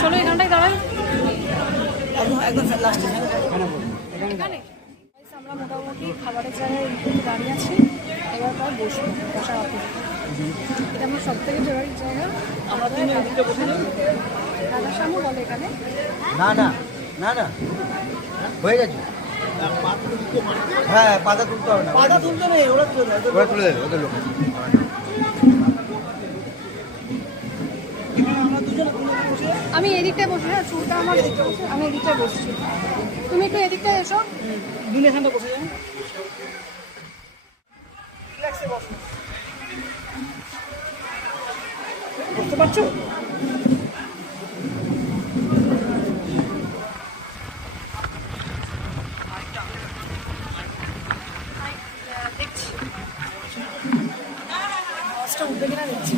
চলো এখানটায় দাঁড়ান। আমরা মোটামুটি খাবারের জায়গায় দাঁড়িয়ে আছি, এবার পর বসবো, বসার অপেক্ষা। এটা আমার সব থেকে ফেভারিট জায়গা। আমরা রাধা শ্যামও বলে এখানে। না না না না হয়ে গেছে। হ্যাঁ পাতা তুলতে হবে না, পাতা তুলতে নেই, ওরা তুলে দেবে ওদের লোক। আমি এদিকটায় বসি, হ্যাঁ চুলটা আমার এদিকটা বসে, আমি এদিকটায় বসছি। তুমি একটু এদিকটায় এসো, দুনে এখানটা বসে যাও। বুঝতে পারছো? দেখছি উঠবে কিনা দেখছি।